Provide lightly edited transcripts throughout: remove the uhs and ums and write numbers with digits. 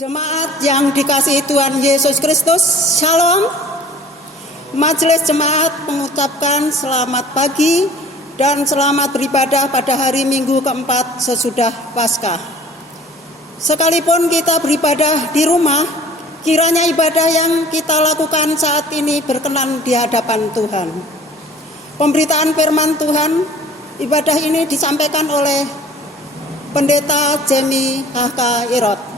Jemaat yang dikasihi Tuhan Yesus Kristus, Shalom. Majelis Jemaat mengucapkan selamat pagi dan selamat beribadah pada hari Minggu keempat sesudah Paskah. Sekalipun kita beribadah di rumah, kiranya ibadah yang kita lakukan saat ini berkenan di hadapan Tuhan. Pemberitaan firman Tuhan, ibadah ini disampaikan oleh Pendeta Jemi H.K. Irot.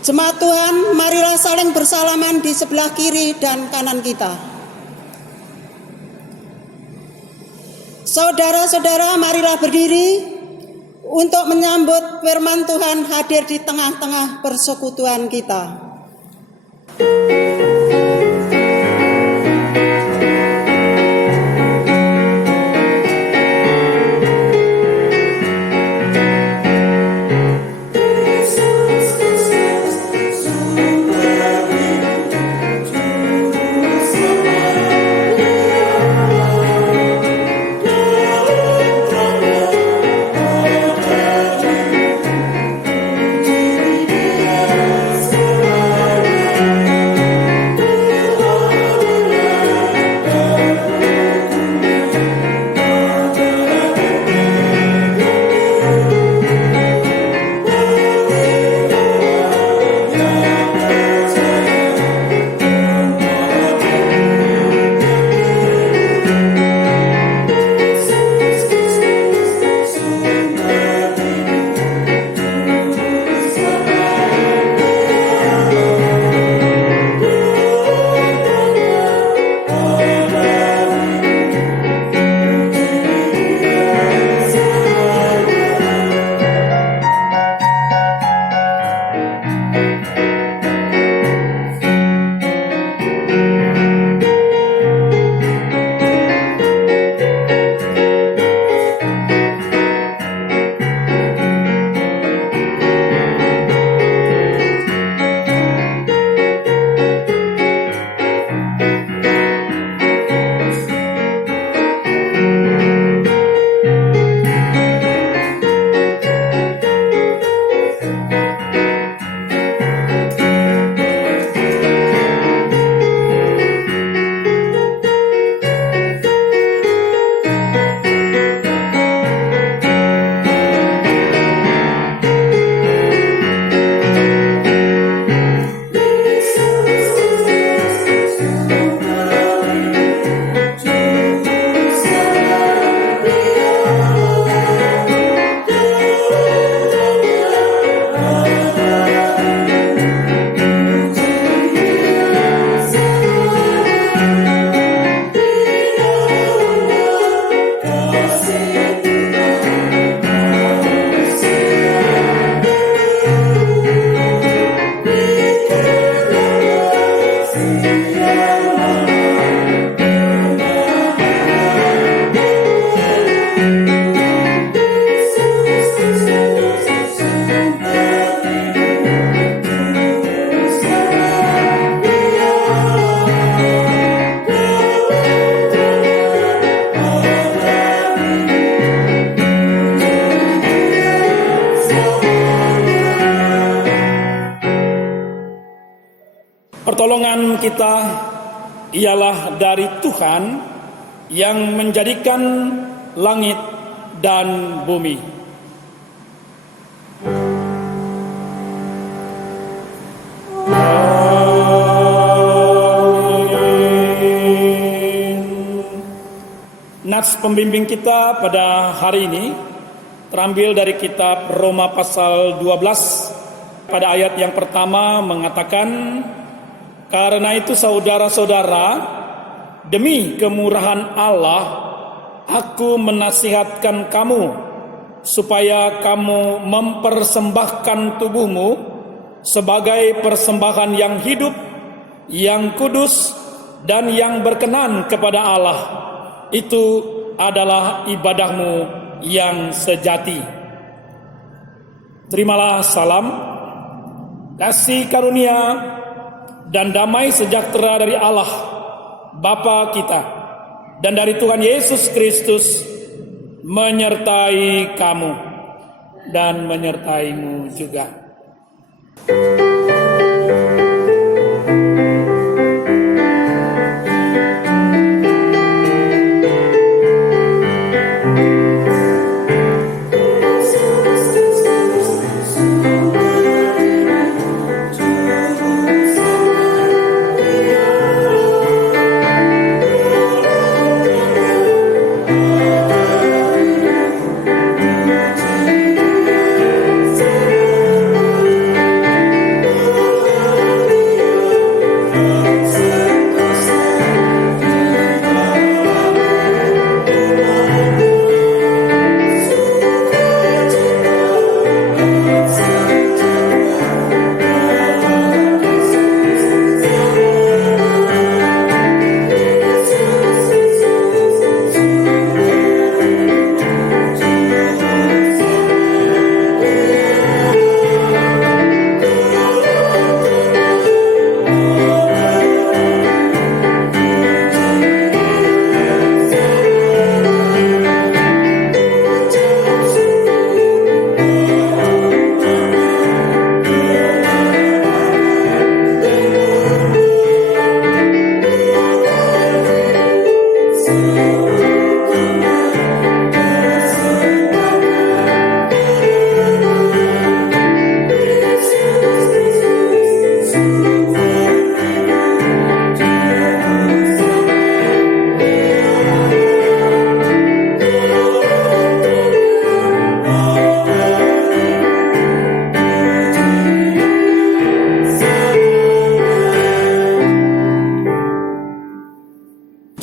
Jemaat Tuhan, marilah saling bersalaman di sebelah kiri dan kanan kita. Saudara-saudara, marilah berdiri untuk menyambut firman Tuhan hadir di tengah-tengah persekutuan kita. Pertolongan kita ialah dari Tuhan yang menjadikan langit dan bumi. Nats pembimbing kita pada hari ini terambil dari kitab Roma pasal 12 pada ayat yang pertama mengatakan, karena itu saudara-saudara, demi kemurahan Allah, aku menasihatkan kamu supaya kamu mempersembahkan tubuhmu sebagai persembahan yang hidup, yang kudus, dan yang berkenan kepada Allah. Itu adalah ibadahmu yang sejati. Terimalah salam, kasih karunia, dan damai sejahtera dari Allah Bapa kita dan dari Tuhan Yesus Kristus menyertai kamu dan menyertaimu juga.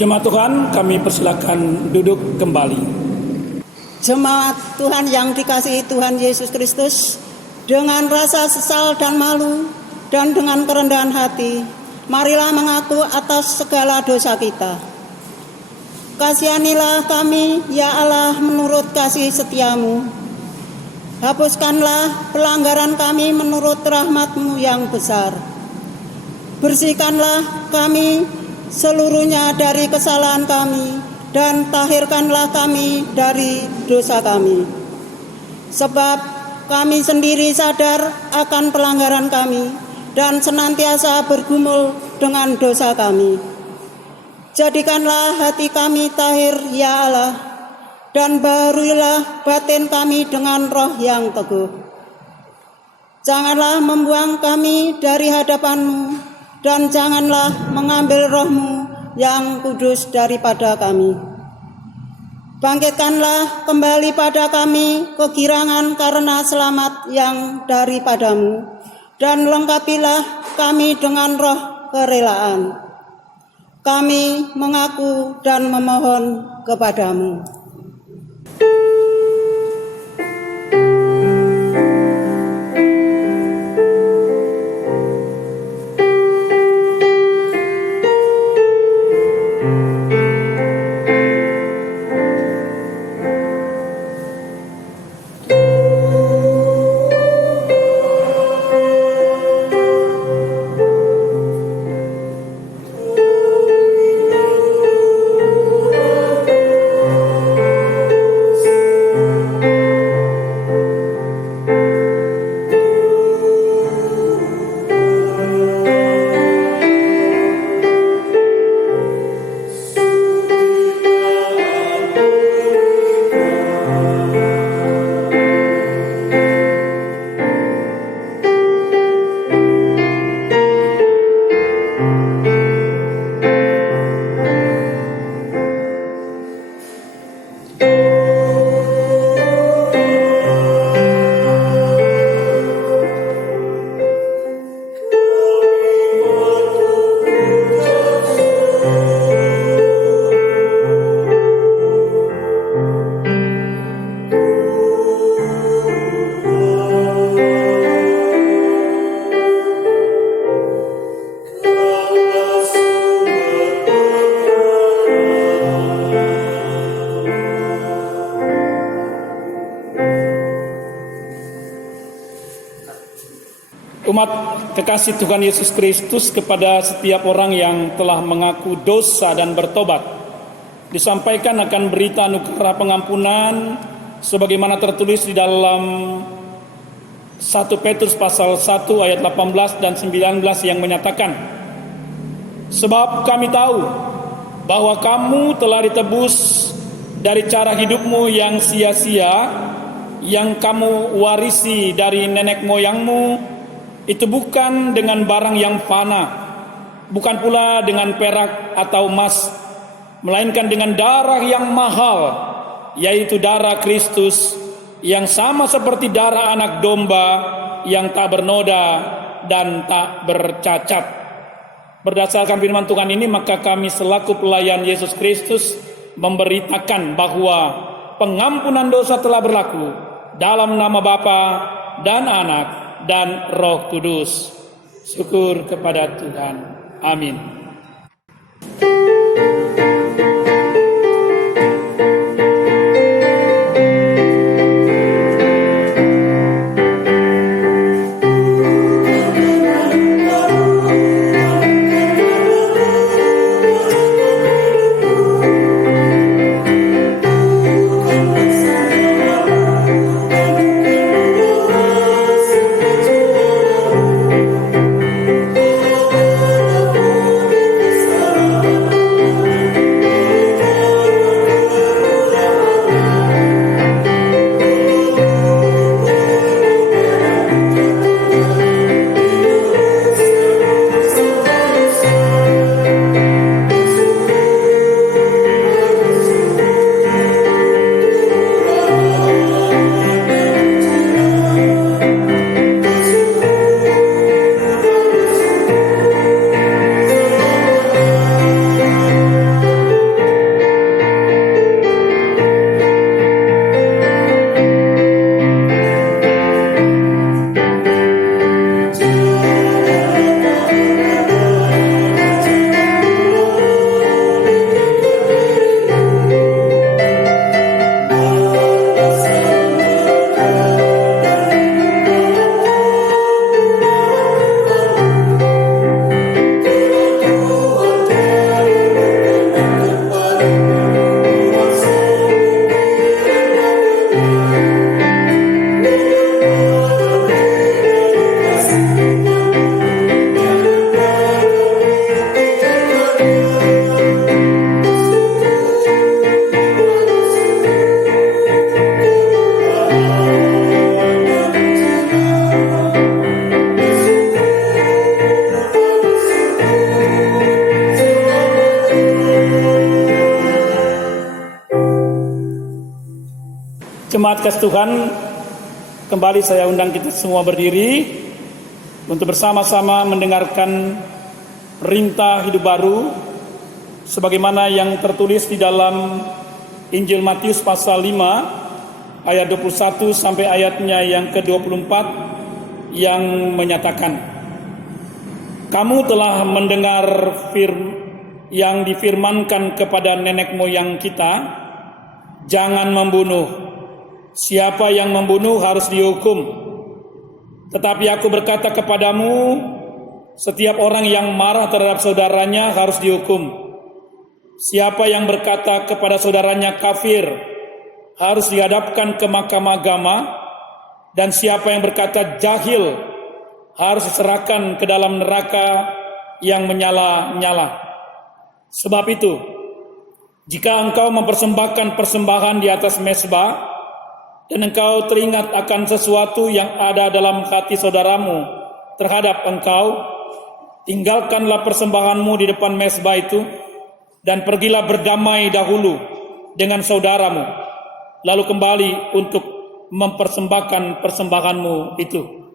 Jemaat Tuhan, kami persilakan duduk kembali. Jemaat Tuhan yang dikasihi Tuhan Yesus Kristus, dengan rasa sesal dan malu dan dengan kerendahan hati, marilah mengaku atas segala dosa kita. Kasihanilah kami, ya Allah, menurut kasih setiamu. Hapuskanlah pelanggaran kami menurut rahmat-Mu yang besar. Bersihkanlah kami seluruhnya dari kesalahan kami, dan tahirkanlah kami dari dosa kami. Sebab kami sendiri sadar akan pelanggaran kami, dan senantiasa bergumul dengan dosa kami. Jadikanlah hati kami tahir, ya Allah, dan baharuilah batin kami dengan roh yang teguh. Janganlah membuang kami dari hadapan-Mu, dan janganlah mengambil roh-Mu yang kudus daripada kami. Bangkitkanlah kembali pada kami kegirangan karena selamat yang daripada-Mu, dan lengkapilah kami dengan roh kerelaan. Kami mengaku dan memohon kepada-Mu. Umat kekasih Tuhan Yesus Kristus, kepada setiap orang yang telah mengaku dosa dan bertobat, disampaikan akan berita anugerah pengampunan sebagaimana tertulis di dalam 1 Petrus pasal 1 ayat 18 dan 19 yang menyatakan, sebab kami tahu bahwa kamu telah ditebus dari cara hidupmu yang sia-sia yang kamu warisi dari nenek moyangmu, itu bukan dengan barang yang fana, bukan pula dengan perak atau emas, melainkan dengan darah yang mahal, yaitu darah Kristus, yang sama seperti darah anak domba yang tak bernoda dan tak bercacat. Berdasarkan firman Tuhan ini, maka kami selaku pelayan Yesus Kristus memberitakan bahwa pengampunan dosa telah berlaku dalam nama Bapa dan Anak dan Roh Kudus. Syukur kepada Tuhan. Amin. Jemaat kasih Tuhan, kembali saya undang kita semua berdiri untuk bersama-sama mendengarkan perintah hidup baru sebagaimana yang tertulis di dalam Injil Matius pasal 5 ayat 21 sampai ayatnya yang ke-24 yang menyatakan, kamu telah mendengar yang difirmankan kepada nenek moyang kita, jangan membunuh. Siapa yang membunuh harus dihukum. Tetapi aku berkata kepadamu, setiap orang yang marah terhadap saudaranya harus dihukum. Siapa yang berkata kepada saudaranya kafir harus dihadapkan ke mahkamah agama, dan siapa yang berkata jahil harus diserahkan ke dalam neraka yang menyala-nyala. Sebab itu, jika engkau mempersembahkan persembahan di atas mezbah, dan engkau teringat akan sesuatu yang ada dalam hati saudaramu terhadap engkau, tinggalkanlah persembahanmu di depan mezbah itu, dan pergilah berdamai dahulu dengan saudaramu, lalu kembali untuk mempersembahkan persembahanmu itu.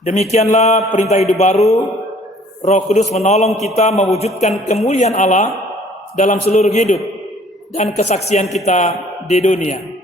Demikianlah perintah hidup baru. Roh Kudus menolong kita mewujudkan kemuliaan Allah dalam seluruh hidup dan kesaksian kita di dunia.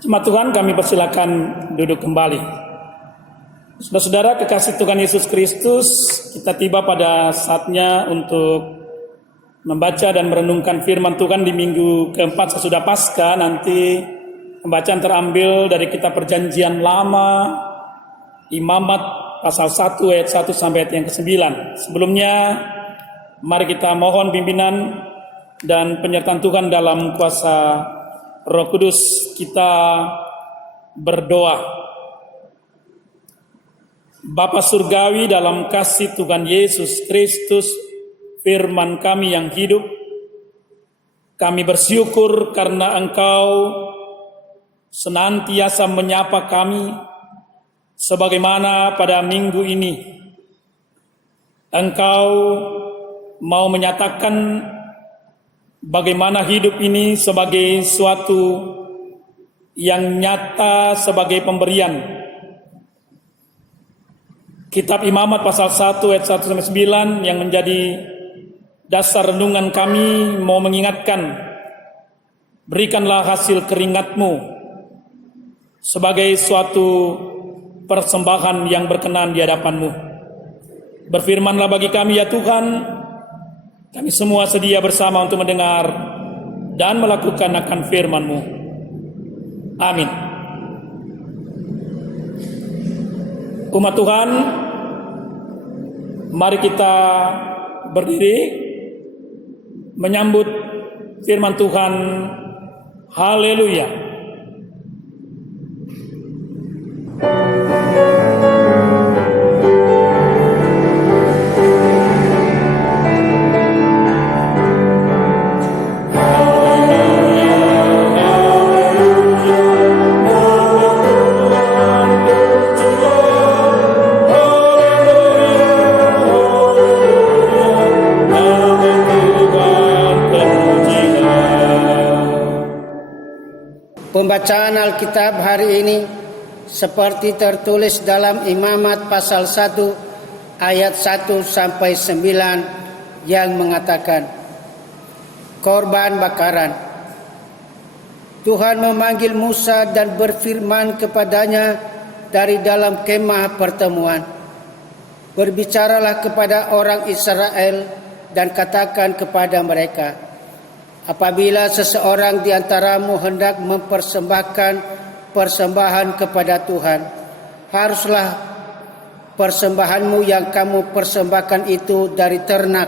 Jemaat Tuhan, kami persilakan duduk kembali. Saudara-saudara kekasih Tuhan Yesus Kristus, kita tiba pada saatnya untuk membaca dan merenungkan firman Tuhan di minggu keempat sesudah Paskah. Nanti pembacaan terambil dari kitab Perjanjian Lama, Imamat pasal 1 ayat 1 sampai ayat yang ke-9. Sebelumnya, mari kita mohon pimpinan dan penyertaan Tuhan dalam kuasa Roh Kudus. Kita berdoa. Bapa Surgawi, dalam kasih Tuhan Yesus Kristus, firman kami yang hidup, kami bersyukur karena Engkau senantiasa menyapa kami, sebagaimana pada minggu ini Engkau mau menyatakan bagaimana hidup ini sebagai suatu yang nyata, sebagai pemberian. Kitab Imamat pasal 1 ayat 1-9 yang menjadi dasar renungan kami mau mengingatkan, berikanlah hasil keringat-Mu sebagai suatu persembahan yang berkenan di hadapan-Mu. Berfirmanlah bagi kami ya Tuhan. Kami semua sedia bersama untuk mendengar dan melakukan akan firman-Mu. Amin. Umat Tuhan, mari kita berdiri menyambut firman Tuhan. Haleluya. Pembacaan Alkitab hari ini seperti tertulis dalam Imamat pasal 1 ayat 1 sampai 9 yang mengatakan, korban bakaran. Tuhan memanggil Musa dan berfirman kepadanya dari dalam kemah pertemuan. Berbicaralah kepada orang Israel dan katakan kepada mereka, apabila seseorang di antaramu hendak mempersembahkan persembahan kepada Tuhan, haruslah persembahanmu yang kamu persembahkan itu dari ternak,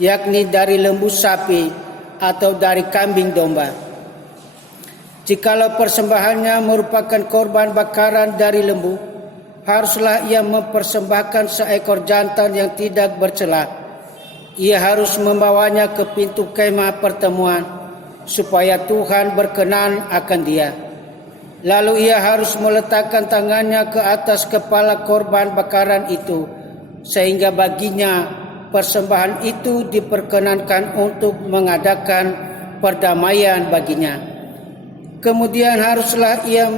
yakni dari lembu sapi atau dari kambing domba. Jikalau persembahannya merupakan korban bakaran dari lembu, haruslah ia mempersembahkan seekor jantan yang tidak bercela. Ia harus membawanya ke pintu kemah pertemuan, supaya Tuhan berkenan akan dia. Lalu ia harus meletakkan tangannya ke atas kepala korban bakaran itu, sehingga baginya persembahan itu diperkenankan untuk mengadakan perdamaian baginya. Kemudian haruslah ia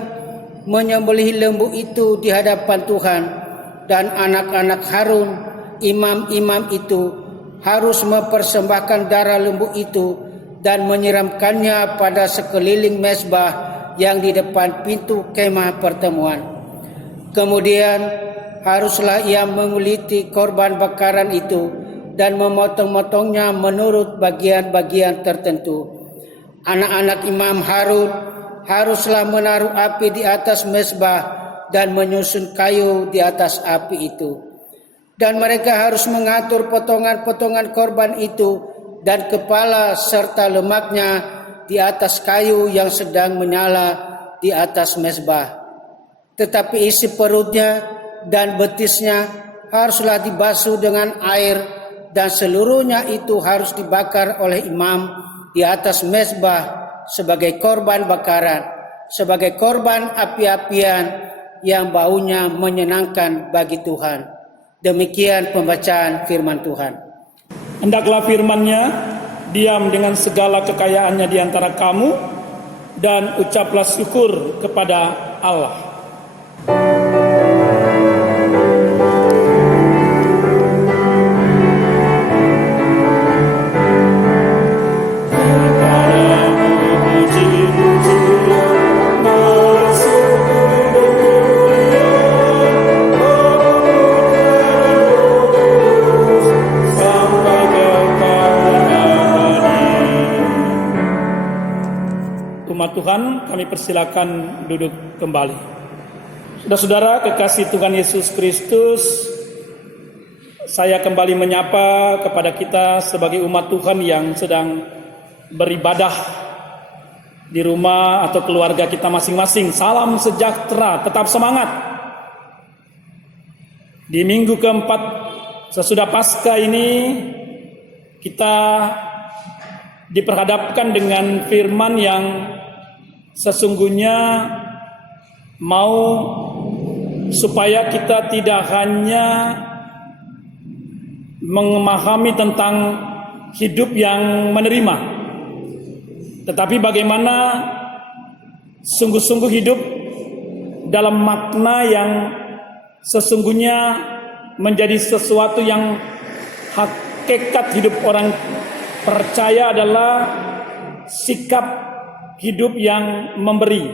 menyembelih lembu itu di hadapan Tuhan, dan anak-anak Harun, imam-imam itu, harus mempersembahkan darah lembu itu dan menyiramkannya pada sekeliling mezbah yang di depan pintu kemah pertemuan. Kemudian haruslah ia menguliti korban bakaran itu dan memotong-motongnya menurut bagian-bagian tertentu. Anak-anak imam Harun haruslah menaruh api di atas mezbah dan menyusun kayu di atas api itu. Dan mereka harus mengatur potongan-potongan korban itu dan kepala serta lemaknya di atas kayu yang sedang menyala di atas mezbah. Tetapi isi perutnya dan betisnya haruslah dibasuh dengan air, dan seluruhnya itu harus dibakar oleh imam di atas mezbah sebagai korban bakaran, sebagai korban api-apian yang baunya menyenangkan bagi Tuhan. Demikian pembacaan firman Tuhan. Hendaklah firman-Nya diam dengan segala kekayaannya di antara kamu, dan ucaplah syukur kepada Allah. Umat Tuhan, kami persilakan duduk kembali. Saudara-saudara kekasih Tuhan Yesus Kristus, saya kembali menyapa kepada kita sebagai umat Tuhan yang sedang beribadah di rumah atau keluarga kita masing-masing. Salam sejahtera, tetap semangat. Di minggu keempat sesudah Paskah ini kita diperhadapkan dengan firman yang sesungguhnya mau supaya kita tidak hanya memahami tentang hidup yang menerima, tetapi bagaimana sungguh-sungguh hidup dalam makna yang sesungguhnya menjadi sesuatu yang hakikat hidup orang percaya adalah sikap hidup yang memberi.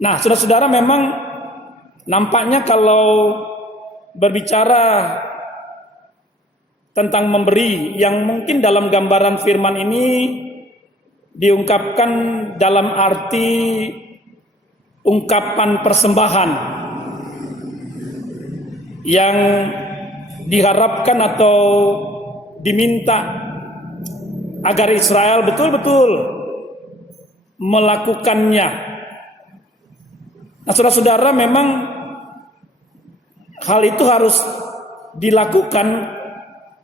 Nah, saudara-saudara, memang nampaknya kalau berbicara tentang memberi, yang mungkin dalam gambaran firman ini diungkapkan dalam arti ungkapan persembahan yang diharapkan atau diminta agar Israel betul-betul melakukannya. Nah, saudara-saudara, memang hal itu harus dilakukan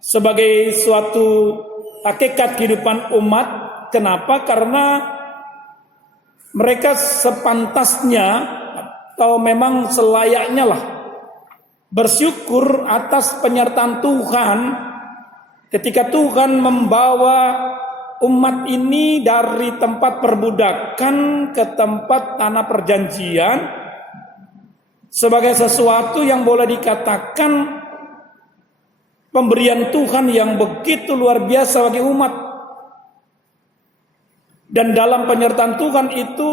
sebagai suatu hakikat kehidupan umat. Kenapa? Karena mereka sepantasnya atau memang selayaknya lah bersyukur atas penyertaan Tuhan ketika Tuhan membawa umat ini dari tempat perbudakan ke tempat tanah perjanjian sebagai sesuatu yang boleh dikatakan pemberian Tuhan yang begitu luar biasa bagi umat. Dan dalam penyertaan Tuhan itu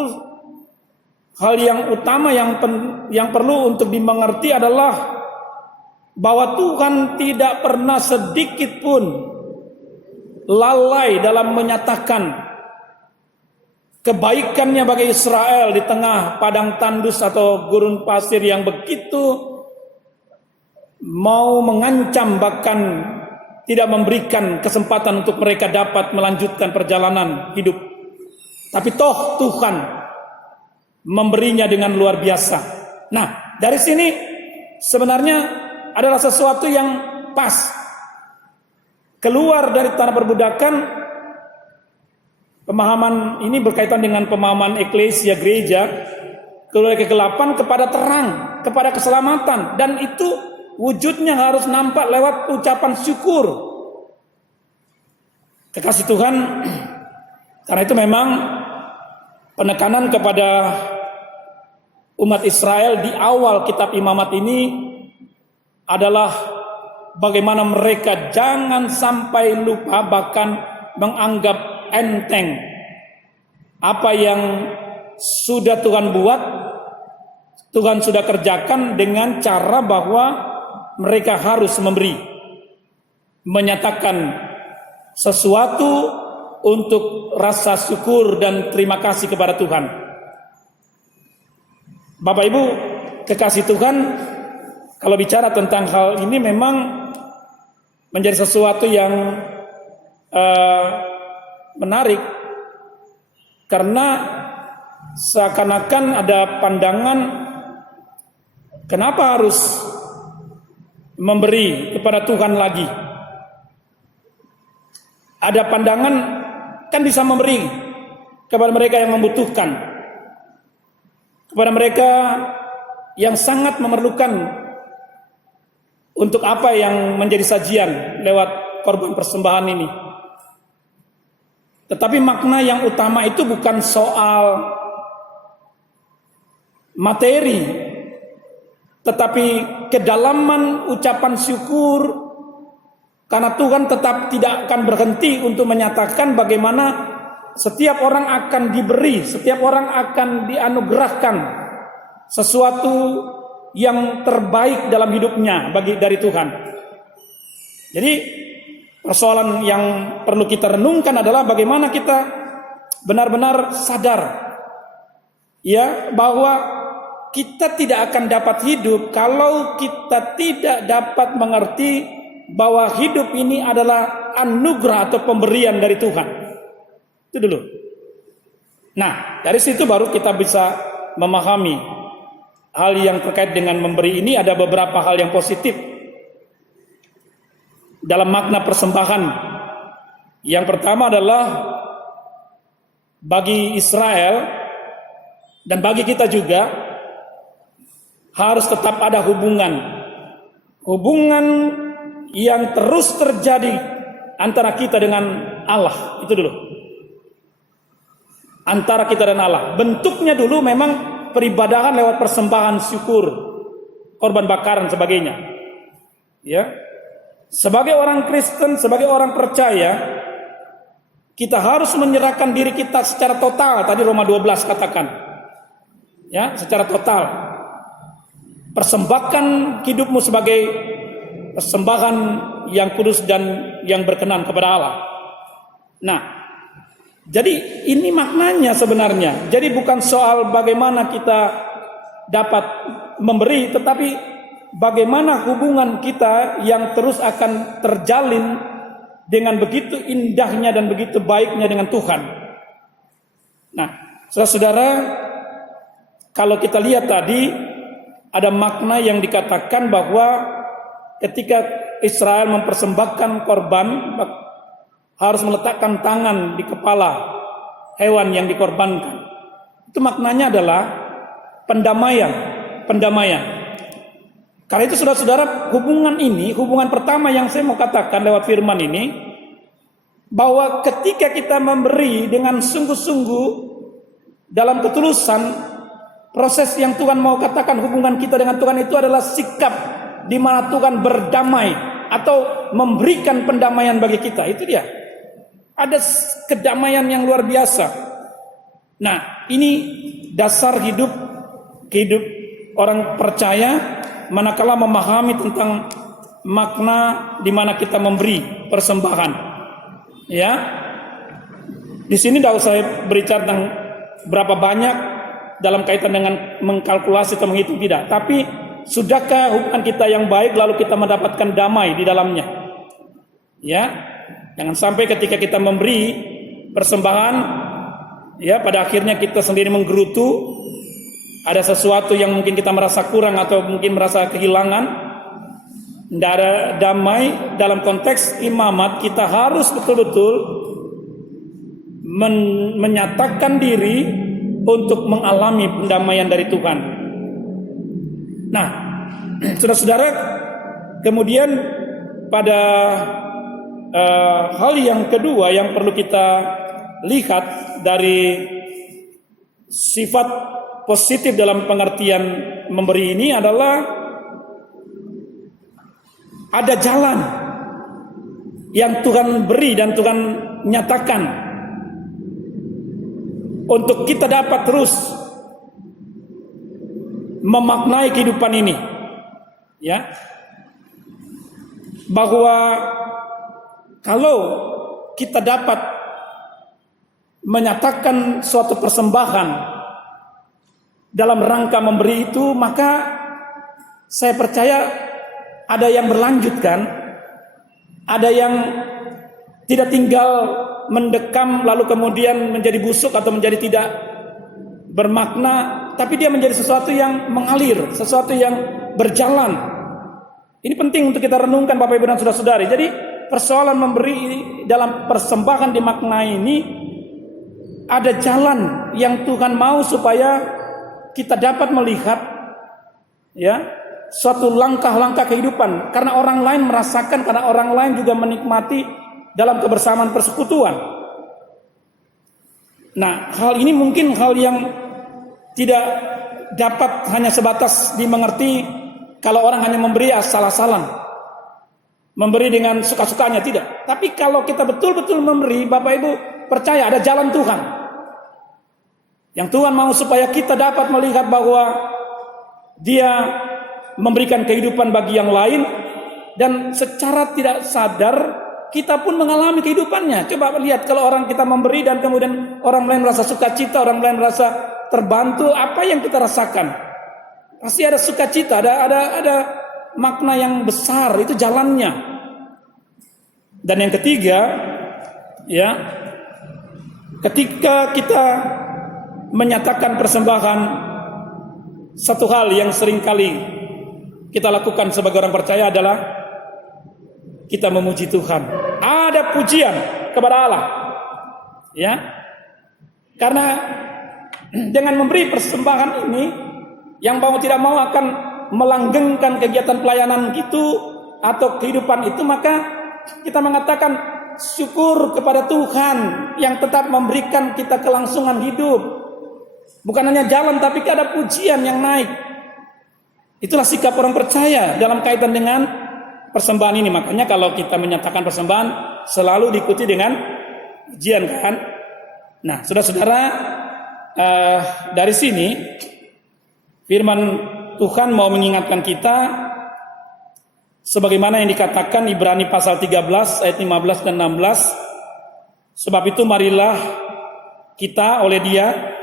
hal yang utama yang perlu untuk dimengerti adalah bahwa Tuhan tidak pernah sedikit pun lalai dalam menyatakan kebaikannya bagi Israel di tengah padang tandus atau gurun pasir yang begitu mau mengancam, bahkan tidak memberikan kesempatan untuk mereka dapat melanjutkan perjalanan hidup. Tapi toh Tuhan memberinya dengan luar biasa. Nah, dari sini sebenarnya adalah sesuatu yang pas. Keluar dari tanah perbudakan, pemahaman ini berkaitan dengan pemahaman eklesia gereja, keluar kegelapan kepada terang, kepada keselamatan, dan itu wujudnya harus nampak lewat ucapan syukur. Kekasih Tuhan, karena itu memang penekanan kepada umat Israel di awal kitab Imamat ini adalah bagaimana mereka jangan sampai lupa, bahkan menganggap enteng apa yang sudah Tuhan buat, Tuhan sudah kerjakan, dengan cara bahwa mereka harus memberi, menyatakan sesuatu untuk rasa syukur dan terima kasih kepada Tuhan. Bapak Ibu kekasih Tuhan, kalau bicara tentang hal ini memang menjadi sesuatu yang menarik, karena seakan-akan ada pandangan kenapa harus memberi kepada Tuhan lagi. Ada pandangan kan bisa memberi kepada mereka yang membutuhkan, kepada mereka yang sangat memerlukan, untuk apa yang menjadi sajian lewat korban persembahan ini. Tetapi makna yang utama itu bukan soal materi, tetapi kedalaman ucapan syukur, karena Tuhan tetap tidak akan berhenti untuk menyatakan bagaimana setiap orang akan diberi, setiap orang akan dianugerahkan sesuatu yang terbaik dalam hidupnya dari Tuhan. Jadi persoalan yang perlu kita renungkan adalah bagaimana kita benar-benar sadar ya bahwa kita tidak akan dapat hidup kalau kita tidak dapat mengerti bahwa hidup ini adalah anugerah atau pemberian dari Tuhan. Itu dulu. Nah, dari situ baru kita bisa memahami hal yang terkait dengan memberi ini. Ada beberapa hal yang positif dalam makna persembahan. Yang pertama adalah bagi Israel dan bagi kita juga harus tetap ada hubungan yang terus terjadi antara kita dengan Allah. Itu dulu. Antara kita dan Allah. Bentuknya dulu memang peribadahan lewat persembahan syukur, korban bakaran sebagainya. Ya. Sebagai orang Kristen, sebagai orang percaya, kita harus menyerahkan diri kita secara total. Tadi Roma 12 katakan. Ya, secara total. Persembahkan hidupmu sebagai persembahan yang kudus dan yang berkenan kepada Allah. Nah, jadi ini maknanya sebenarnya. Jadi bukan soal bagaimana kita dapat memberi, tetapi bagaimana hubungan kita yang terus akan terjalin dengan begitu indahnya dan begitu baiknya dengan Tuhan. Nah, saudara-saudara, kalau kita lihat tadi ada makna yang dikatakan bahwa ketika Israel mempersembahkan korban harus meletakkan tangan di kepala hewan yang dikorbankan. Itu maknanya adalah pendamaian. Karena itu saudara-saudara, hubungan pertama yang saya mau katakan lewat firman ini bahwa ketika kita memberi dengan sungguh-sungguh dalam ketulusan, proses yang Tuhan mau katakan hubungan kita dengan Tuhan itu adalah sikap di mana Tuhan berdamai atau memberikan pendamaian bagi kita. Itu dia. Ada kedamaian yang luar biasa. Nah, ini dasar hidup orang percaya manakala memahami tentang makna di mana kita memberi persembahan. Ya. Di sini tidak usah berbicara tentang berapa banyak dalam kaitan dengan mengkalkulasi atau menghitung, tidak. Tapi sudahkah hubungan kita yang baik lalu kita mendapatkan damai di dalamnya? Ya. Jangan sampai ketika kita memberi persembahan, ya pada akhirnya kita sendiri menggerutu, ada sesuatu yang mungkin kita merasa kurang atau mungkin merasa kehilangan, tidak ada damai. Dalam konteks imamat kita harus betul-betul menyatakan diri untuk mengalami pendamaian dari Tuhan. Nah, saudara-saudara, kemudian pada hal yang kedua yang perlu kita lihat dari sifat positif dalam pengertian memberi ini adalah ada jalan yang Tuhan beri dan Tuhan nyatakan untuk kita dapat terus memaknai kehidupan ini, ya, bahwa kalau kita dapat menyatakan suatu persembahan dalam rangka memberi itu, maka saya percaya ada yang berlanjutkan, ada yang tidak tinggal mendekam lalu kemudian menjadi busuk atau menjadi tidak bermakna, tapi dia menjadi sesuatu yang mengalir, sesuatu yang berjalan. Ini penting untuk kita renungkan, Bapak Ibu dan saudara-saudari. Jadi persoalan memberi dalam persembahan dimaknai ini ada jalan yang Tuhan mau supaya kita dapat melihat, ya, suatu langkah-langkah kehidupan, karena orang lain merasakan, karena orang lain juga menikmati dalam kebersamaan persekutuan. Nah, hal ini mungkin hal yang tidak dapat hanya sebatas dimengerti kalau orang hanya memberi asal-asalan, memberi dengan suka-sukanya, tidak. Tapi kalau kita betul-betul memberi, Bapak Ibu percaya ada jalan Tuhan yang Tuhan mau supaya kita dapat melihat bahwa Dia memberikan kehidupan bagi yang lain, dan secara tidak sadar kita pun mengalami kehidupannya. Coba lihat kalau orang kita memberi dan kemudian orang lain merasa sukacita, orang lain merasa terbantu, apa yang kita rasakan? Pasti ada sukacita, ada makna yang besar, itu jalannya. Dan yang ketiga, ya, ketika kita menyatakan persembahan, satu hal yang seringkali kita lakukan sebagai orang percaya adalah kita memuji Tuhan. Ada pujian kepada Allah, ya. Karena dengan memberi persembahan ini, yang mau tidak mau akan melanggengkan kegiatan pelayanan itu atau kehidupan itu, maka kita mengatakan syukur kepada Tuhan yang tetap memberikan kita kelangsungan hidup. Bukan hanya jalan, tapi ada pujian yang naik. Itulah sikap orang percaya dalam kaitan dengan persembahan ini. Makanya kalau kita menyatakan persembahan selalu diikuti dengan pujian, kan? Nah, saudara-saudara, dari sini firman Tuhan mau mengingatkan kita sebagaimana yang dikatakan Ibrani pasal 13 ayat 15 dan 16. Sebab itu marilah kita oleh Dia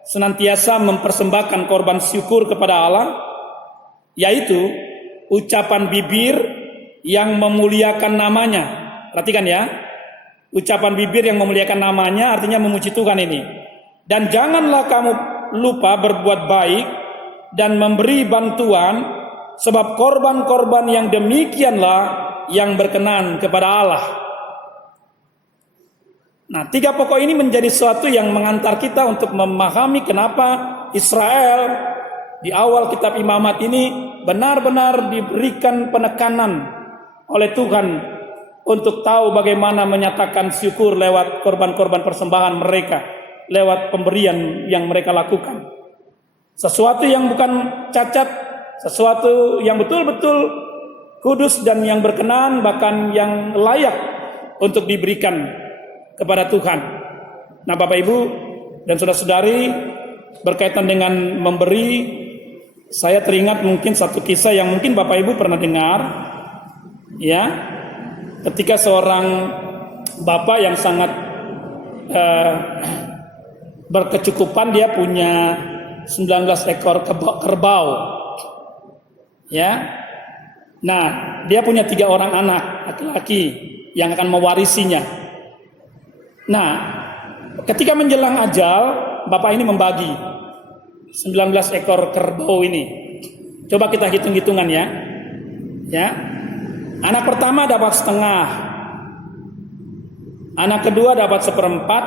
senantiasa mempersembahkan korban syukur kepada Allah, yaitu ucapan bibir yang memuliakan namanya. Perhatikan ya, ucapan bibir yang memuliakan namanya artinya memuji Tuhan ini. Dan janganlah kamu lupa berbuat baik dan memberi bantuan, sebab korban-korban yang demikianlah yang berkenan kepada Allah. Nah, tiga pokok ini menjadi sesuatu yang mengantar kita untuk memahami kenapa Israel di awal kitab Imamat ini benar-benar diberikan penekanan oleh Tuhan untuk tahu bagaimana menyatakan syukur lewat korban-korban persembahan mereka, lewat pemberian yang mereka lakukan. Sesuatu yang bukan cacat, sesuatu yang betul-betul kudus dan yang berkenan, bahkan yang layak untuk diberikan kepada Tuhan. Nah, Bapak Ibu dan saudara-saudari, berkaitan dengan memberi, saya teringat mungkin satu kisah yang mungkin Bapak Ibu pernah dengar, ya, ketika seorang bapak yang sangat berkecukupan, dia punya 19 ekor kerbau, ya. Nah, dia punya 3 orang anak laki-laki yang akan mewarisinya. Nah, ketika menjelang ajal, bapak ini membagi 19 ekor kerbau ini. Coba kita hitung-hitungan ya. Ya. Anak pertama dapat setengah. Anak kedua dapat 1/4.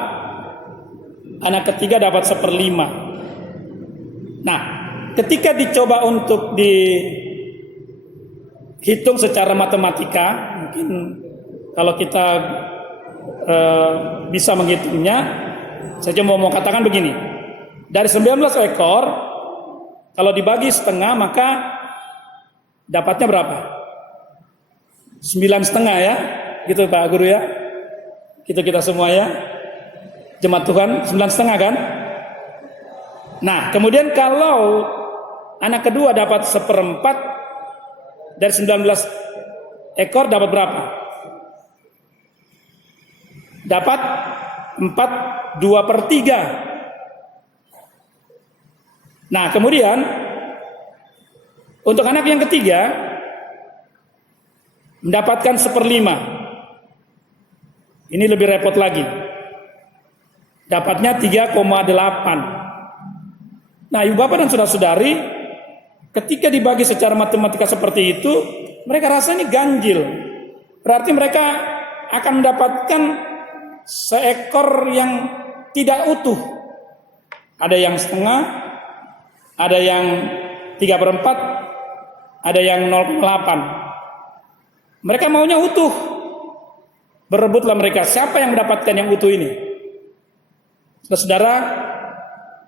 Anak ketiga dapat 1/5. Nah, ketika dicoba untuk dihitung secara matematika, mungkin kalau kita bisa menghitungnya, saya cuma mau katakan begini. Dari 19 ekor, kalau dibagi setengah, maka dapatnya berapa? 9,5 ya, gitu Pak Guru ya, gitu kita semua ya, jemaat Tuhan, 9,5 kan? Nah, kemudian kalau anak kedua dapat 1/4 dari 19 ekor, dapat berapa? Dapat 2/3. Nah, kemudian untuk anak yang ketiga mendapatkan 1/5. Ini lebih repot lagi. Dapatnya 3,8. Nah, Ibu Bapak dan Saudara-saudari, ketika dibagi secara matematika seperti itu, mereka rasanya ganjil. Berarti mereka akan mendapatkan seekor yang tidak utuh. Ada yang setengah, ada yang 3/4, ada yang 0,8. Mereka maunya utuh. Berebutlah mereka, siapa yang mendapatkan yang utuh ini? Saudara,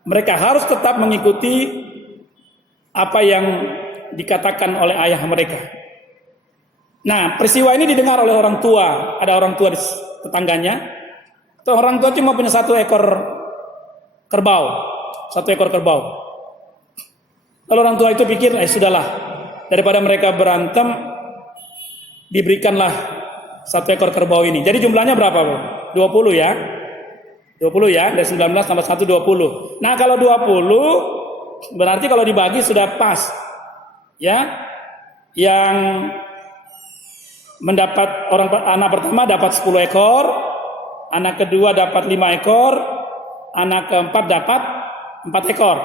mereka harus tetap mengikuti apa yang dikatakan oleh ayah mereka. Nah, peristiwa ini didengar oleh orang tua. Ada orang tua di tetangganya. Orang tua cuma punya 1 ekor kerbau. 1 ekor kerbau. Lalu orang tua itu pikir, sudahlah, daripada mereka berantem, diberikanlah 1 ekor kerbau ini. Jadi jumlahnya berapa, Bu? 20 ya. 20 ya, dari 19 tambah 1, 20. Nah, kalau 20, berarti kalau dibagi sudah pas. Ya. Yang mendapat anak pertama dapat 10 ekor, anak kedua dapat 5 ekor, anak keempat dapat 4 ekor.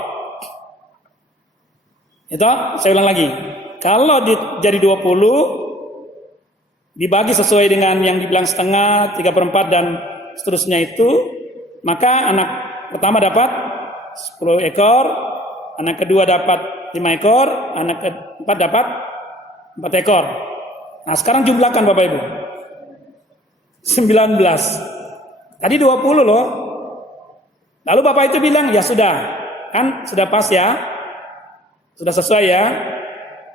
Itu saya ulang lagi. Kalau jadi 20 dibagi sesuai dengan yang dibilang setengah, 3/4 dan seterusnya itu, maka anak pertama dapat 10 ekor, anak kedua dapat 5 ekor, anak keempat dapat 4 ekor. Nah, sekarang jumlahkan Bapak Ibu. 19. Tadi 20 loh. Lalu Bapak itu bilang, ya sudah, kan sudah pas ya. Sudah sesuai ya.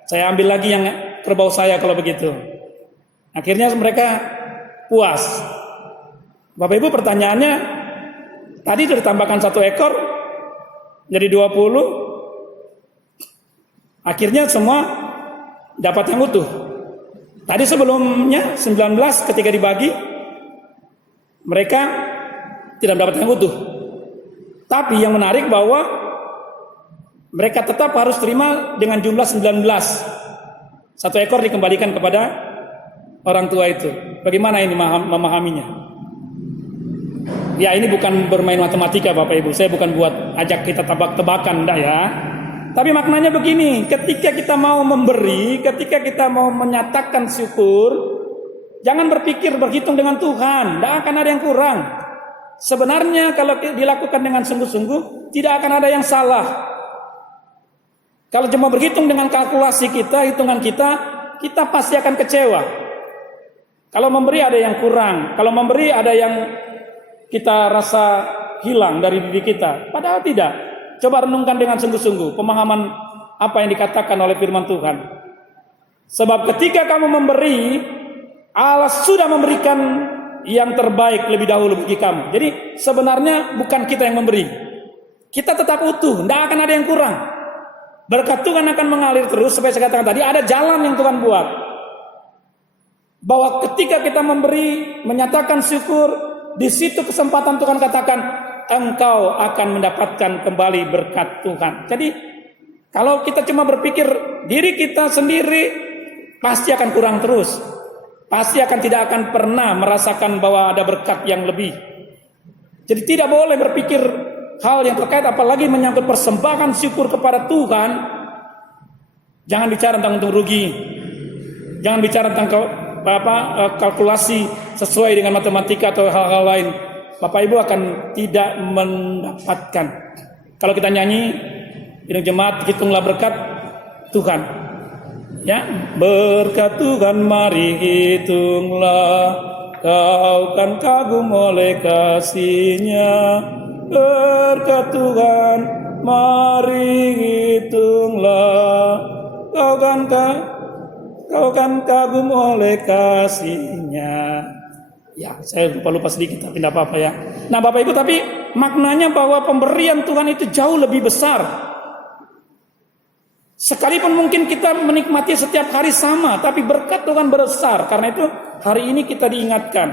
Saya ambil lagi yang kerbau saya kalau begitu. Akhirnya mereka puas. Bapak Ibu, pertanyaannya, tadi sudah ditambahkan 1 ekor jadi 20. Akhirnya semua dapat yang utuh. Tadi sebelumnya 19 ketika dibagi mereka tidak mendapat yang utuh. Tapi yang menarik bahwa mereka tetap harus terima dengan jumlah 19. 1 ekor dikembalikan kepada orang tua itu. Bagaimana ini memahaminya? Ya, ini bukan bermain matematika Bapak Ibu. Saya bukan buat ajak kita tebak-tebakan, enggak ya. Tapi maknanya begini, ketika kita mau memberi, ketika kita mau menyatakan syukur, jangan berpikir berhitung dengan Tuhan, tidak akan ada yang kurang. Sebenarnya kalau dilakukan dengan sungguh-sungguh, tidak akan ada yang salah. Kalau cuma berhitung dengan kalkulasi kita, hitungan kita, kita pasti akan kecewa. Kalau memberi ada yang kurang, kalau memberi ada yang kita rasa hilang dari diri kita. Padahal tidak. Coba renungkan dengan sungguh-sungguh pemahaman apa yang dikatakan oleh firman Tuhan. Sebab ketika kamu memberi, Allah sudah memberikan yang terbaik lebih dahulu bagi kamu. Jadi sebenarnya bukan kita yang memberi. Kita tetap utuh, tidak akan ada yang kurang. Berkat Tuhan akan mengalir terus. Seperti saya katakan tadi, ada jalan yang Tuhan buat. Bahwa ketika kita memberi, menyatakan syukur, di situ kesempatan Tuhan katakan, engkau akan mendapatkan kembali berkat Tuhan. Jadi kalau kita cuma berpikir diri kita sendiri, pasti akan kurang terus. Pasti tidak akan pernah merasakan bahwa ada berkat yang lebih. Jadi tidak boleh berpikir hal yang terkait apalagi menyangkut persembahan syukur kepada Tuhan. Jangan bicara tentang untung rugi. Jangan bicara tentang kalkulasi sesuai dengan matematika atau hal-hal lain. Bapak Ibu akan tidak mendapatkan. Kalau kita nyanyi, hidung jemaat, hitunglah berkat Tuhan. Ya, berkat Tuhan mari hitunglah, kau kan kagum oleh kasih-Nya. Berkat Tuhan mari hitunglah, kau kan kagum oleh kasih-Nya. Ya, saya lupa sedikit tapi tidak apa-apa ya. Nah Bapak Ibu, tapi maknanya bahwa pemberian Tuhan itu jauh lebih besar. Sekalipun mungkin kita menikmati setiap hari sama, tapi berkat Tuhan besar. Karena itu hari ini kita diingatkan,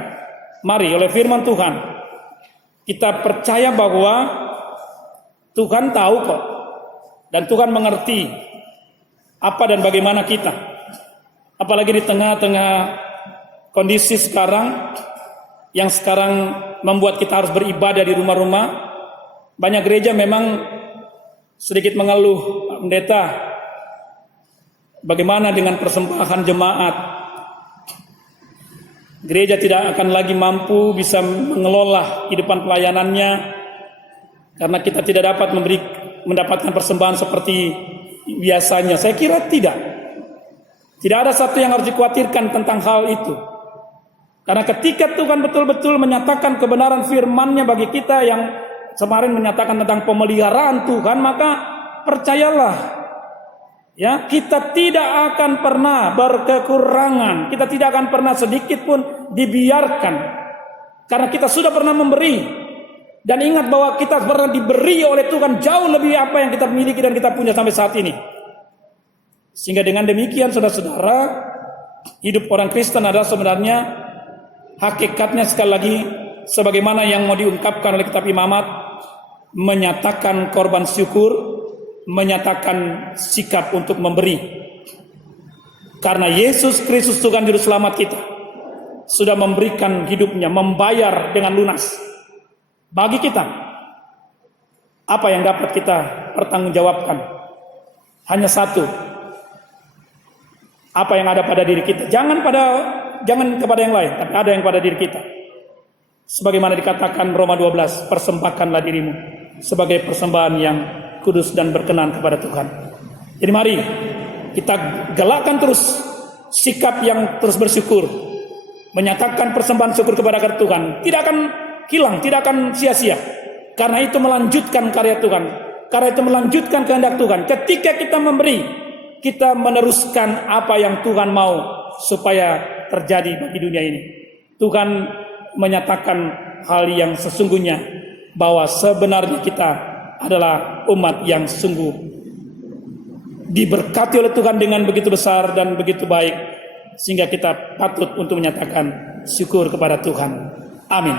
mari oleh firman Tuhan, kita percaya bahwa Tuhan tahu kok, dan Tuhan mengerti apa dan bagaimana kita. Apalagi di tengah-tengah kondisi sekarang, yang sekarang membuat kita harus beribadah di rumah-rumah. Banyak gereja memang sedikit mengeluh, Pak Pendeta, bagaimana dengan persembahan jemaat? Gereja tidak akan lagi mampu bisa mengelola kehidupan pelayanannya karena kita tidak dapat mendapatkan persembahan seperti biasanya. Saya kira tidak. Tidak ada satu yang harus dikhawatirkan tentang hal itu. Karena ketika Tuhan betul-betul menyatakan kebenaran firman-Nya bagi kita yang kemarin menyatakan tentang pemeliharaan Tuhan, maka percayalah, ya, kita tidak akan pernah berkekurangan, kita tidak akan pernah sedikit pun dibiarkan, karena kita sudah pernah memberi. Dan ingat bahwa kita pernah diberi oleh Tuhan jauh lebih apa yang kita miliki dan kita punya sampai saat ini. Sehingga dengan demikian saudara-saudara, hidup orang Kristen adalah sebenarnya hakikatnya sekali lagi sebagaimana yang mau diungkapkan oleh kitab Imamat, menyatakan korban syukur, menyatakan sikap untuk memberi. Karena Yesus Kristus Tuhan Juru Selamat kita sudah memberikan hidupnya, membayar dengan lunas bagi kita. Apa yang dapat kita pertanggungjawabkan? Hanya satu, apa yang ada pada diri kita. Jangan kepada yang lain, tapi ada yang pada diri kita. Sebagaimana dikatakan Roma 12, persembahkanlah dirimu sebagai persembahan yang kudus dan berkenan kepada Tuhan. Jadi mari kita galakkan terus sikap yang terus bersyukur, menyatakan persembahan syukur kepada Tuhan. Tidak akan hilang, tidak akan sia-sia. Karena itu melanjutkan karya Tuhan, karena itu melanjutkan kehendak Tuhan. Ketika kita memberi, kita meneruskan apa yang Tuhan mau supaya terjadi bagi dunia ini. Tuhan menyatakan hal yang sesungguhnya, bahwa sebenarnya kita adalah umat yang sungguh diberkati oleh Tuhan dengan begitu besar dan begitu baik, sehingga kita patut untuk menyatakan syukur kepada Tuhan. Amin.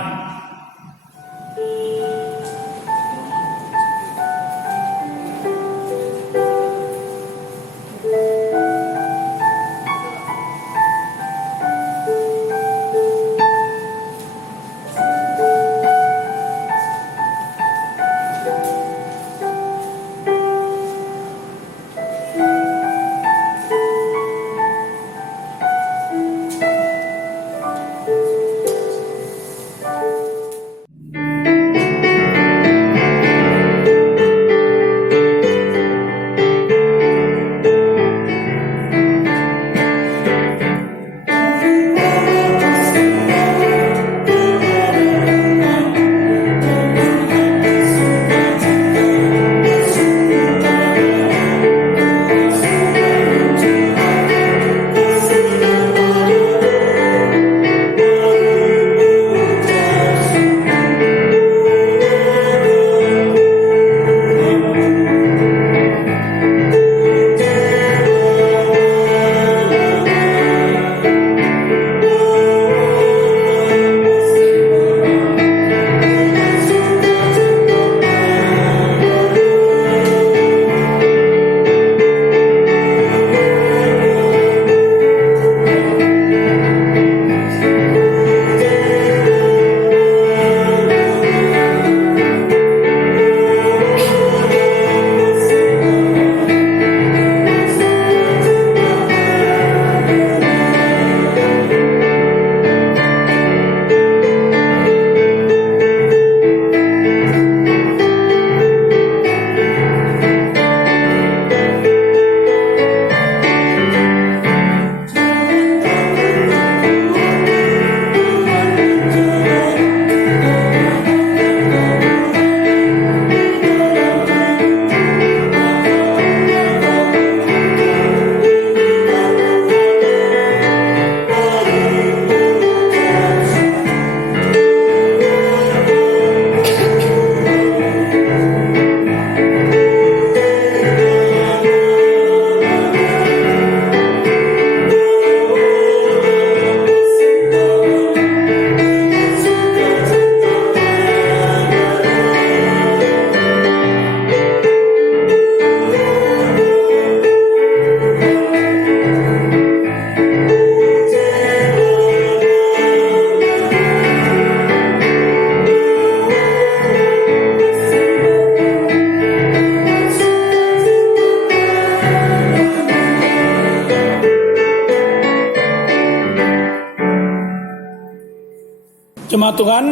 Jemaat Tuhan,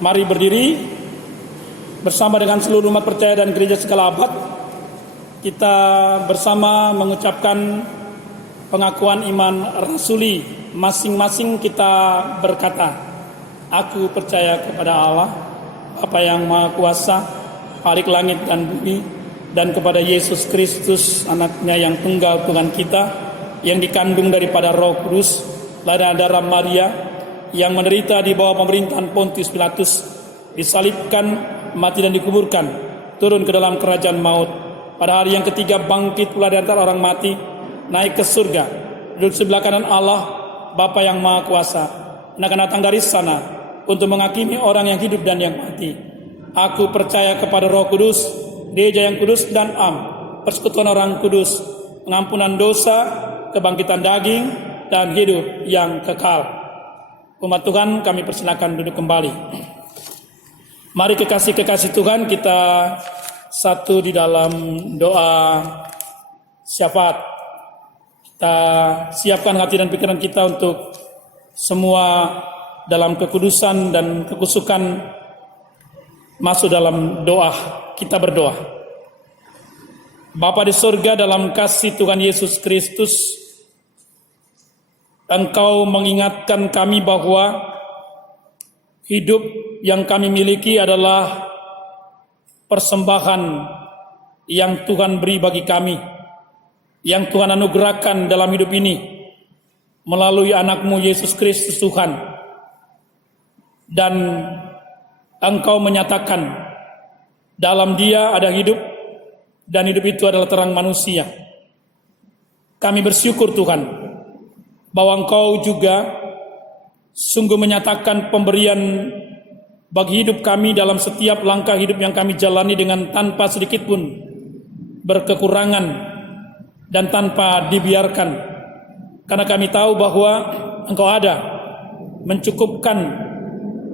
mari berdiri bersama dengan seluruh umat percaya dan gereja segala abad. Kita bersama mengucapkan pengakuan iman rasuli. Masing-masing kita berkata, aku percaya kepada Allah, Bapa yang Maha Kuasa, Khalik langit dan bumi, dan kepada Yesus Kristus, anaknya yang tunggal Tuhan kita, yang dikandung daripada Roh Kudus, lahir darah Maria, yang menderita di bawah pemerintahan Pontius Pilatus, disalibkan, mati dan dikuburkan, turun ke dalam kerajaan maut, pada hari yang ketiga bangkit pula dari antara orang mati, naik ke surga, duduk sebelah kanan Allah, Bapa yang Maha Kuasa, dan akan datang dari sana untuk menghakimi orang yang hidup dan yang mati. Aku percaya kepada Roh Kudus, Gereja yang kudus dan persekutuan orang kudus, pengampunan dosa, kebangkitan daging, dan hidup yang kekal. Umat Tuhan, kami persilakan duduk kembali. Mari kekasih-kekasih Tuhan, kita satu di dalam doa syafaat. Kita siapkan hati dan pikiran kita untuk semua dalam kekudusan dan kekusukan masuk dalam doa. Kita berdoa. Bapa di surga, dalam kasih Tuhan Yesus Kristus, Engkau mengingatkan kami bahwa hidup yang kami miliki adalah persembahan yang Tuhan beri bagi kami, yang Tuhan anugerahkan dalam hidup ini melalui anak-Mu Yesus Kristus Tuhan. Dan Engkau menyatakan dalam Dia ada hidup, dan hidup itu adalah terang manusia. Kami bersyukur Tuhan bahwa Engkau juga sungguh menyatakan pemberian bagi hidup kami dalam setiap langkah hidup yang kami jalani dengan tanpa sedikit pun berkekurangan dan tanpa dibiarkan. Karena kami tahu bahwa Engkau ada mencukupkan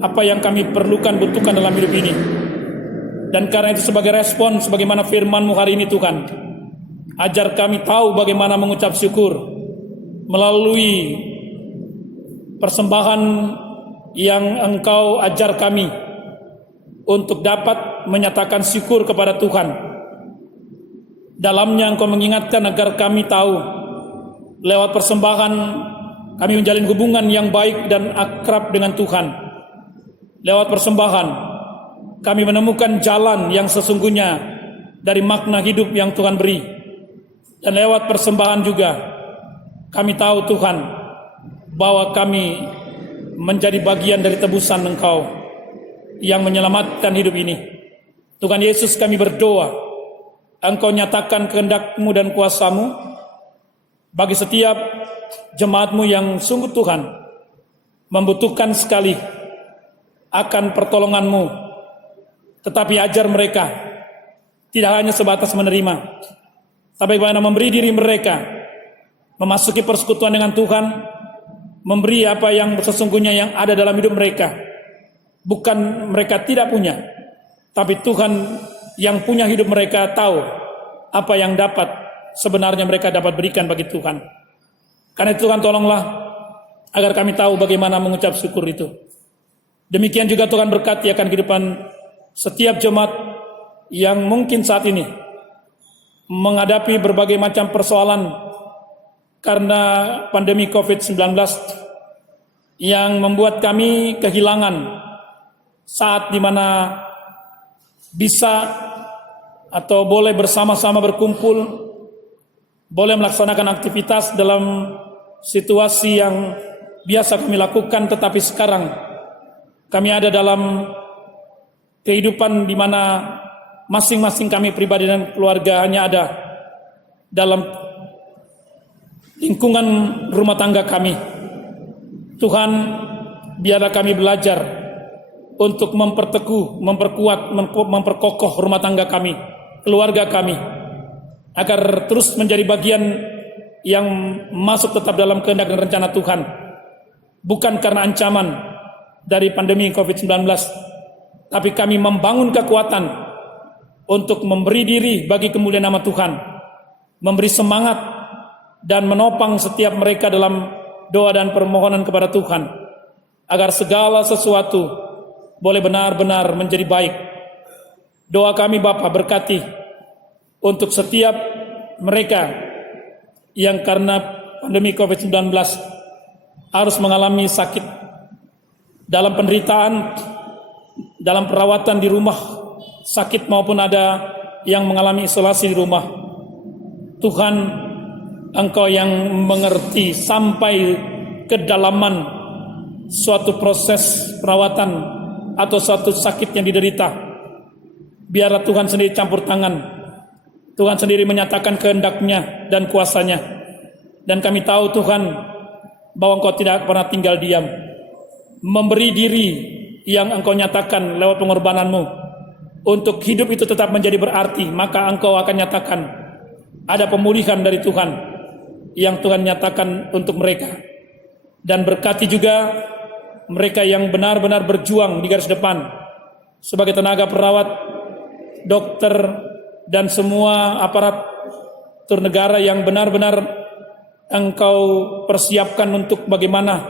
apa yang kami perlukan, butuhkan dalam hidup ini. Dan karena itu sebagai respon sebagaimana firman-Mu hari ini Tuhan, ajar kami tahu bagaimana mengucap syukur melalui persembahan yang Engkau ajar kami untuk dapat menyatakan syukur kepada Tuhan. Dalamnya Engkau mengingatkan agar kami tahu lewat persembahan kami menjalin hubungan yang baik dan akrab dengan Tuhan. Lewat persembahan kami menemukan jalan yang sesungguhnya dari makna hidup yang Tuhan beri. Dan lewat persembahan juga kami tahu Tuhan bahwa kami menjadi bagian dari tebusan Engkau yang menyelamatkan hidup ini. Tuhan Yesus, kami berdoa Engkau nyatakan kehendak-Mu dan kuasa-Mu bagi setiap jemaat-Mu yang sungguh Tuhan membutuhkan sekali akan pertolongan-Mu. Tetapi ajar mereka tidak hanya sebatas menerima, tapi bagaimana memberi diri mereka memasuki persekutuan dengan Tuhan, memberi apa yang sesungguhnya yang ada dalam hidup mereka. Bukan mereka tidak punya, tapi Tuhan yang punya hidup mereka tahu apa yang dapat sebenarnya mereka dapat berikan bagi Tuhan. Karena itu Tuhan, tolonglah agar kami tahu bagaimana mengucap syukur itu. Demikian juga Tuhan berkati akan kehidupan setiap jemaat yang mungkin saat ini menghadapi berbagai macam persoalan karena pandemi COVID-19 yang membuat kami kehilangan saat di mana bisa atau boleh bersama-sama berkumpul, boleh melaksanakan aktivitas dalam situasi yang biasa kami lakukan, tetapi sekarang kami ada dalam kehidupan di mana masing-masing kami pribadi dan keluarga hanya ada dalam lingkungan rumah tangga kami. Tuhan, biarlah kami belajar untuk memperteguh, memperkuat, memperkokoh rumah tangga kami, keluarga kami, agar terus menjadi bagian yang masuk tetap dalam kehendak dan rencana Tuhan. Bukan karena ancaman dari pandemi COVID-19, tapi kami membangun kekuatan untuk memberi diri bagi kemuliaan nama Tuhan, memberi semangat dan menopang setiap mereka dalam doa dan permohonan kepada Tuhan, agar segala sesuatu boleh benar-benar menjadi baik. Doa kami Bapa, berkati untuk setiap mereka yang karena pandemi COVID-19 harus mengalami sakit, dalam penderitaan, dalam perawatan di rumah sakit, maupun ada yang mengalami isolasi di rumah. Tuhan, Engkau yang mengerti sampai kedalaman suatu proses perawatan atau suatu sakit yang diderita. Biarlah Tuhan sendiri campur tangan. Tuhan sendiri menyatakan kehendak-Nya dan kuasa-Nya. Dan kami tahu Tuhan bahwa Engkau tidak pernah tinggal diam. Memberi diri yang Engkau nyatakan lewat pengorbanan-Mu untuk hidup itu tetap menjadi berarti, maka Engkau akan nyatakan ada pemulihan dari Tuhan yang Tuhan nyatakan untuk mereka. Dan berkati juga mereka yang benar-benar berjuang di garis depan sebagai tenaga perawat, dokter, dan semua aparatur negara yang benar-benar Engkau persiapkan untuk bagaimana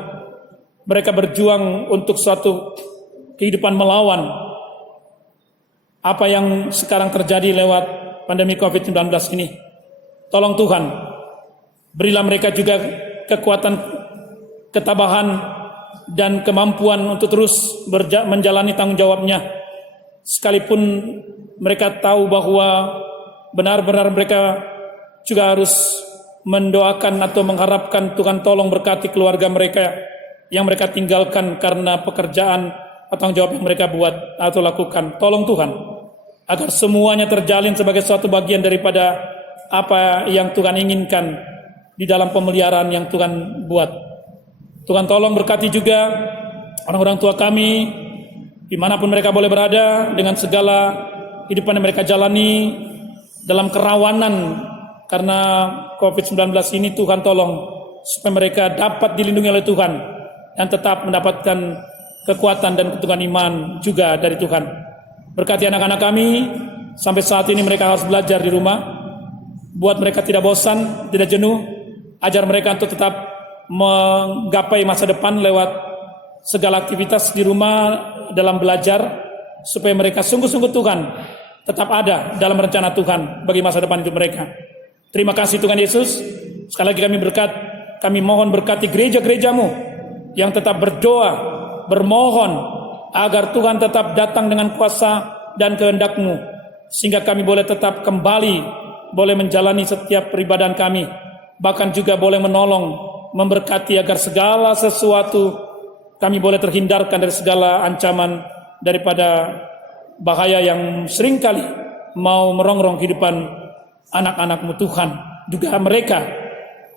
mereka berjuang untuk suatu kehidupan melawan apa yang sekarang terjadi lewat pandemi COVID-19 ini. Tolong Tuhan, berilah mereka juga kekuatan, ketabahan, dan kemampuan untuk terus menjalani tanggung jawabnya. Sekalipun mereka tahu bahwa benar-benar mereka juga harus mendoakan atau mengharapkan Tuhan tolong berkati keluarga mereka yang mereka tinggalkan karena pekerjaan atau tanggung jawab yang mereka buat atau lakukan. Tolong Tuhan, agar semuanya terjalin sebagai suatu bagian daripada apa yang Tuhan inginkan di dalam pemeliharaan yang Tuhan buat. Tuhan tolong berkati juga orang-orang tua kami, dimanapun mereka boleh berada, dengan segala kehidupan yang mereka jalani dalam kerawanan karena COVID-19 ini. Tuhan tolong supaya mereka dapat dilindungi oleh Tuhan dan tetap mendapatkan kekuatan dan keteguhan iman juga dari Tuhan. Berkati anak-anak kami, sampai saat ini mereka harus belajar di rumah. Buat mereka tidak bosan, tidak jenuh. Ajar mereka untuk tetap menggapai masa depan lewat segala aktivitas di rumah dalam belajar, supaya mereka sungguh-sungguh Tuhan tetap ada dalam rencana Tuhan bagi masa depan hidup mereka. Terima kasih Tuhan Yesus. Sekali lagi kami mohon berkati gereja-gereja-Mu yang tetap berdoa, bermohon agar Tuhan tetap datang dengan kuasa dan kehendak-Mu, sehingga kami boleh tetap kembali, boleh menjalani setiap peribadahan kami, bahkan juga boleh menolong, memberkati agar segala sesuatu kami boleh terhindarkan dari segala ancaman daripada bahaya yang seringkali mau merongrong kehidupan anak-anak-Mu Tuhan. Juga mereka,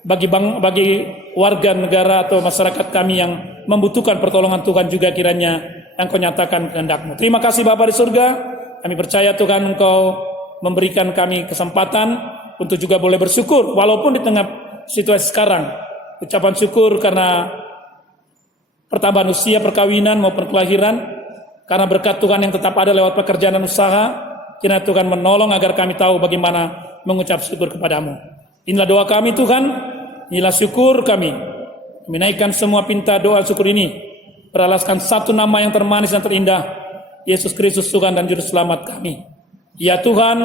bagi warga negara atau masyarakat kami yang membutuhkan pertolongan Tuhan, juga kiranya Engkau nyatakan kehendak-Mu. Terima kasih Bapa di surga. Kami percaya Tuhan Engkau memberikan kami kesempatan untuk juga boleh bersyukur walaupun di tengah situasi sekarang. Ucapan syukur karena pertambahan usia, perkawinan maupun kelahiran, karena berkat Tuhan yang tetap ada lewat pekerjaan dan usaha. Kiranya Tuhan menolong agar kami tahu bagaimana mengucap syukur kepadamu. Inilah doa kami Tuhan, inilah syukur kami. Menaikkan semua pinta doa syukur ini beralaskan satu nama yang termanis dan terindah, Yesus Kristus Tuhan dan Juru Selamat kami. Ya Tuhan,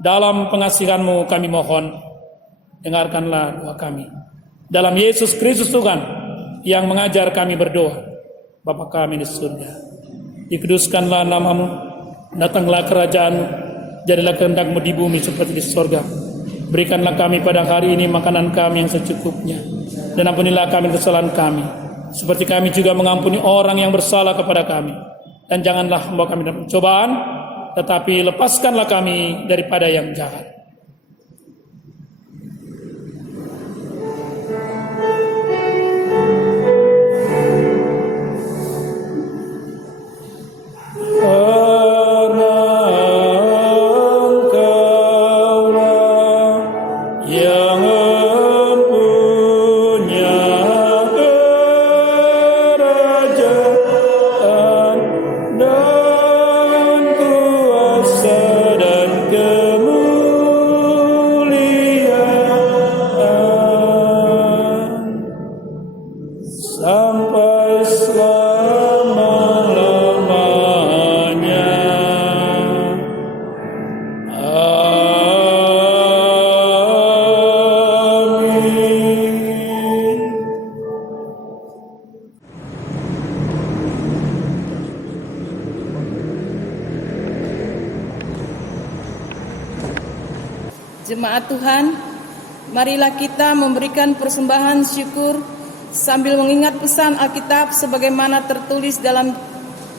dalam pengasihan-Mu kami mohon, dengarkanlah doa kami. Dalam Yesus Kristus Tuhan yang mengajar kami berdoa. Bapa kami di surga, dikuduskanlah nama-Mu, datanglah kerajaan-Mu, jadilah kehendak-Mu di bumi seperti di surga. Berikanlah kami pada hari ini makanan kami yang secukupnya, dan ampunilah kami kesalahan kami, seperti kami juga mengampuni orang yang bersalah kepada kami. Dan janganlah membawa kami dalam pencobaan, tetapi lepaskanlah kami daripada yang jahat. Dan kuasa dan kemuliaan Jemaat Tuhan, marilah kita memberikan persembahan syukur sambil mengingat pesan Alkitab sebagaimana tertulis dalam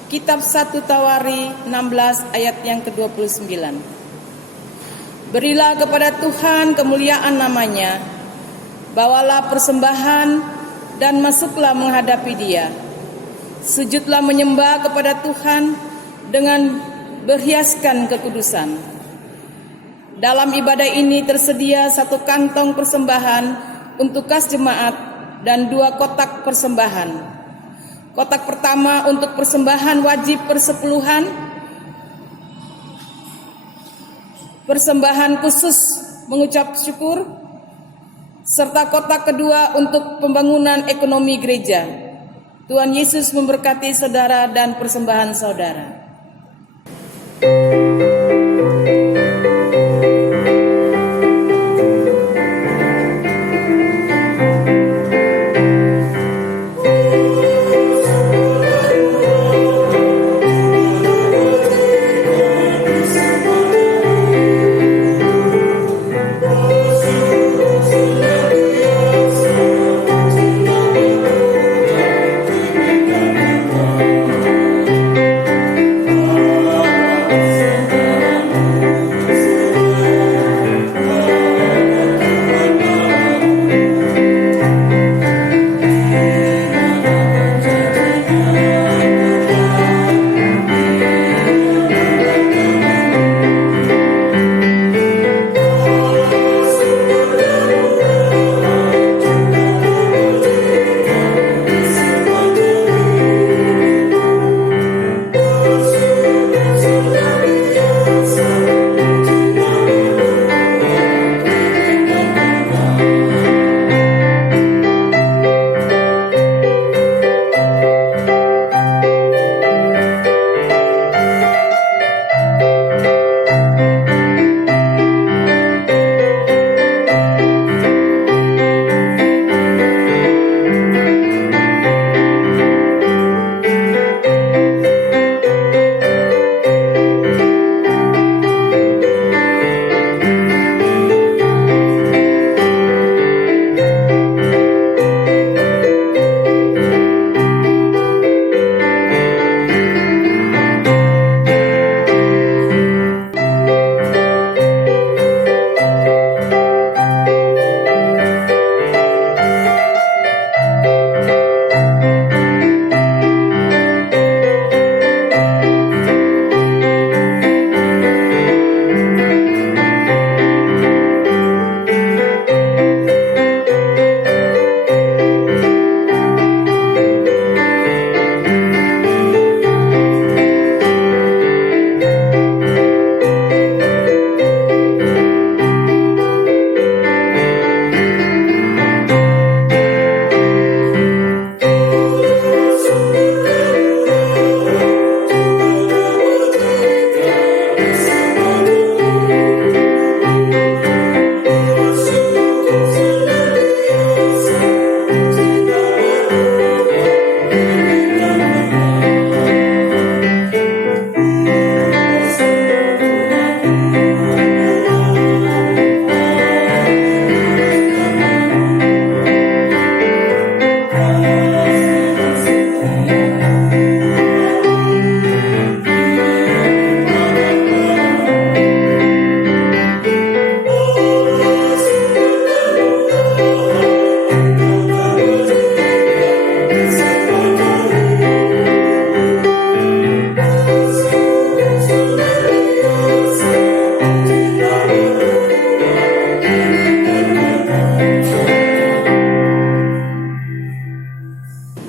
kitab 1 Tawari 16 ayat yang ke-29. Berilah kepada Tuhan kemuliaan namanya, bawalah persembahan dan masuklah menghadapi Dia. Sujudlah menyembah kepada Tuhan dengan berhiaskan kekudusan. Dalam ibadah ini tersedia 1 kantong persembahan untuk kas jemaat dan 2 kotak persembahan. Kotak pertama untuk persembahan wajib persepuluhan, persembahan khusus mengucap syukur, serta kotak kedua untuk pembangunan ekonomi gereja. Tuhan Yesus memberkati saudara dan persembahan saudara.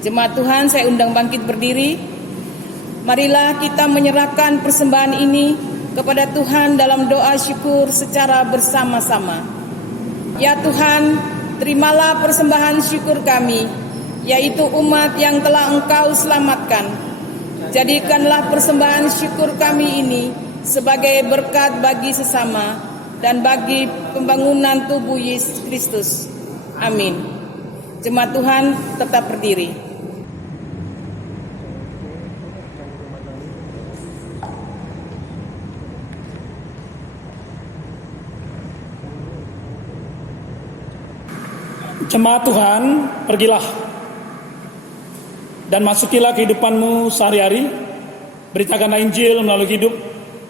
Jemaat Tuhan, saya undang bangkit berdiri. Marilah kita menyerahkan persembahan ini kepada Tuhan dalam doa syukur secara bersama-sama. Ya Tuhan, terimalah persembahan syukur kami, yaitu umat yang telah Engkau selamatkan. Jadikanlah persembahan syukur kami ini sebagai berkat bagi sesama dan bagi pembangunan tubuh Yesus Kristus. Amin. Jemaat Tuhan tetap berdiri. Jemaat Tuhan, pergilah dan masukilah kehidupanmu sehari-hari. Beritakanlah Injil melalui hidup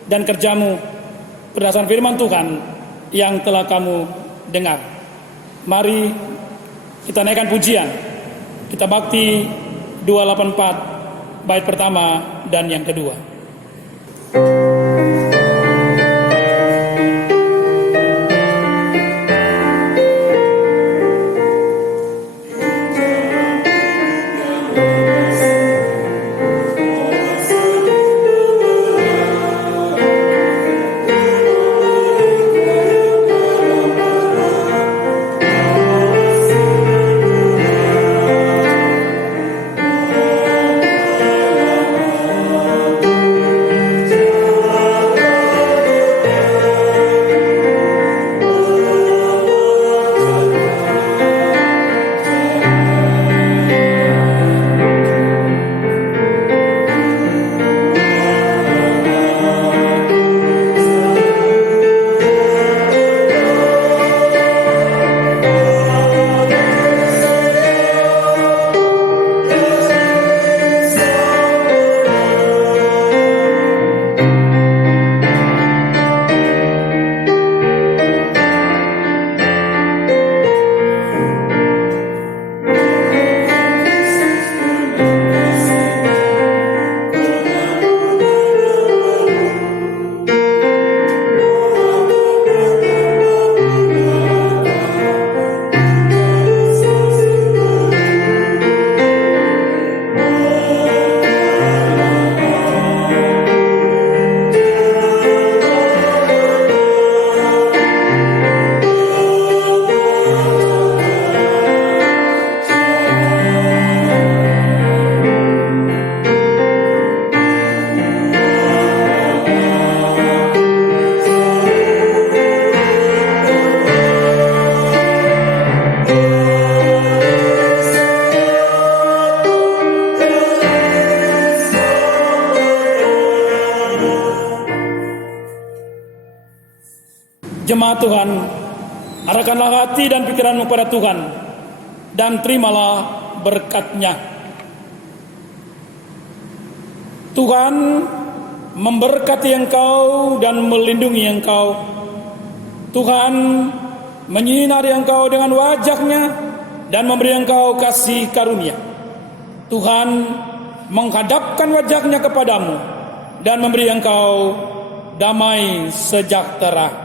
dan kerjamu berdasarkan firman Tuhan yang telah kamu dengar. Mari kita naikkan pujian. Kita bakti 284 bait pertama dan yang kedua. Jemaat Tuhan, arahkanlah hati dan pikiranmu pada Tuhan, dan terimalah berkat-Nya. Tuhan memberkati engkau dan melindungi engkau. Tuhan menyinari engkau dengan wajah-Nya dan memberi engkau kasih karunia. Tuhan menghadapkan wajah-Nya kepadamu dan memberi engkau damai sejahtera.